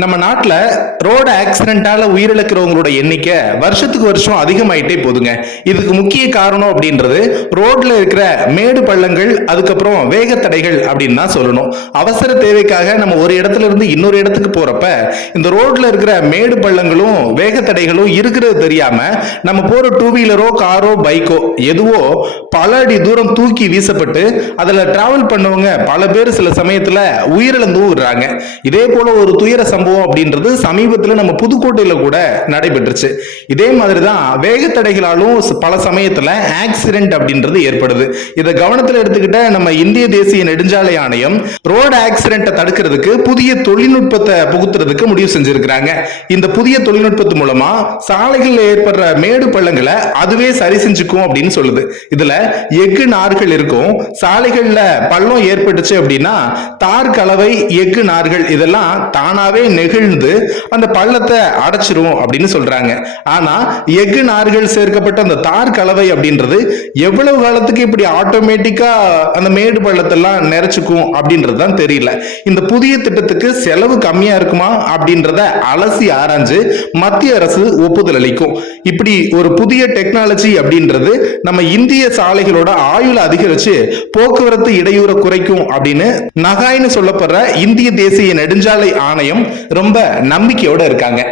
நம்ம நாட்டில் ரோடு ஆக்சிடென்டால உயிரிழக்கிறவங்களோட எண்ணிக்கை வருஷத்துக்கு வருஷம் அதிகமாயிட்டே போதுங்க. இதுக்கு முக்கிய காரணம் அப்படின்றது ரோட்ல இருக்கிற மேடு பள்ளங்கள், அதுக்கப்புறம் வேகத்தடைகள் அப்படின்னு தான் சொல்லணும். அவசர தேவைக்காக நம்ம ஒரு இடத்துல இருந்து இன்னொரு இடத்துக்கு போறப்ப இந்த ரோட்ல இருக்கிற மேடு பள்ளங்களும் வேகத்தடைகளும் இருக்கிறது தெரியாம நம்ம போற டூ வீலரோ காரோ பைக்கோ எதுவோ பல அடி தூரம் தூக்கி வீசப்பட்டு அதுல டிராவல் பண்ணவங்க பல பேர் சில சமயத்துல உயிரிழந்தும் விடுறாங்க. இதே போல ஒரு துயர சம்பவம் அப்படின்றது சமீபத்தில் நம்ம புதுக்கோட்டையில கூட நடைபெற்றுச்சு. இதே மாதிரிதான் வேகத்தடைகளாலும் பல சமயத்துல ஆக்சிடென்ட் அப்படின்றது ஏற்படுது. இதை கவனத்தில் எடுத்துக்கிட்ட நம்ம இந்திய தேசிய நெடுஞ்சாலை ஆணையம் ரோடு ஆக்சிடென்ட்டை தடுக்கிறதுக்கு புதிய தொழில்நுட்பத்தை புகுத்துறதுக்கு முடிவு செஞ்சிருக்கிறாங்க. இந்த புதிய தொழில்நுட்பத்து மூலமா சாலைகளில் ஏற்படுற மேடு பள்ளங்களை அதுவே சரி செஞ்சுக்கும் அப்படின்னு சொல்லுது. இதுல எஃகு நார்கள் இருக்கும். சாலைகள்ல பள்ளம் ஏற்பட்டுச்சு அப்படின்னா தார் கலவை எஃகு நார்கள் இதெல்லாம் தானாவே நெகிழ்ந்து அந்த பள்ளத்தை அடைச்சிரும் அப்படின்னு சொல்றாங்க. ஆனா எஃகு நார்கள் சேர்க்கப்பட்ட அந்த தார் கலவை அப்படின்றது எவ்வளவு காலத்துக்கு இப்படி ஆட்டோமேட்டிக்கா அந்த மேடு பள்ளத்தெல்லாம் நிறைச்சுக்கும் அப்படின்றது தான் தெரியல. இந்த புதிய திட்டத்துக்கு செலவு கம்மியா இருக்குமா அப்படின்றத அலசி ஆராய்ஞ்சு மத்திய அரசு ஒப்புதல் அளிக்கும். இப்படி ஒரு புதிய டெக்னாலஜி அப்படின்றது நம்ம இந்திய சாலைகளோட ஆயுள அதிகரிச்சு போக்குவரத்து இடையூறு குறைக்கும் அப்படின்னு நகாய்னு சொல்லப்படுற இந்திய தேசிய நெடுஞ்சாலை ஆணையம் ரொம்ப நம்பிக்கையோட இருக்காங்க.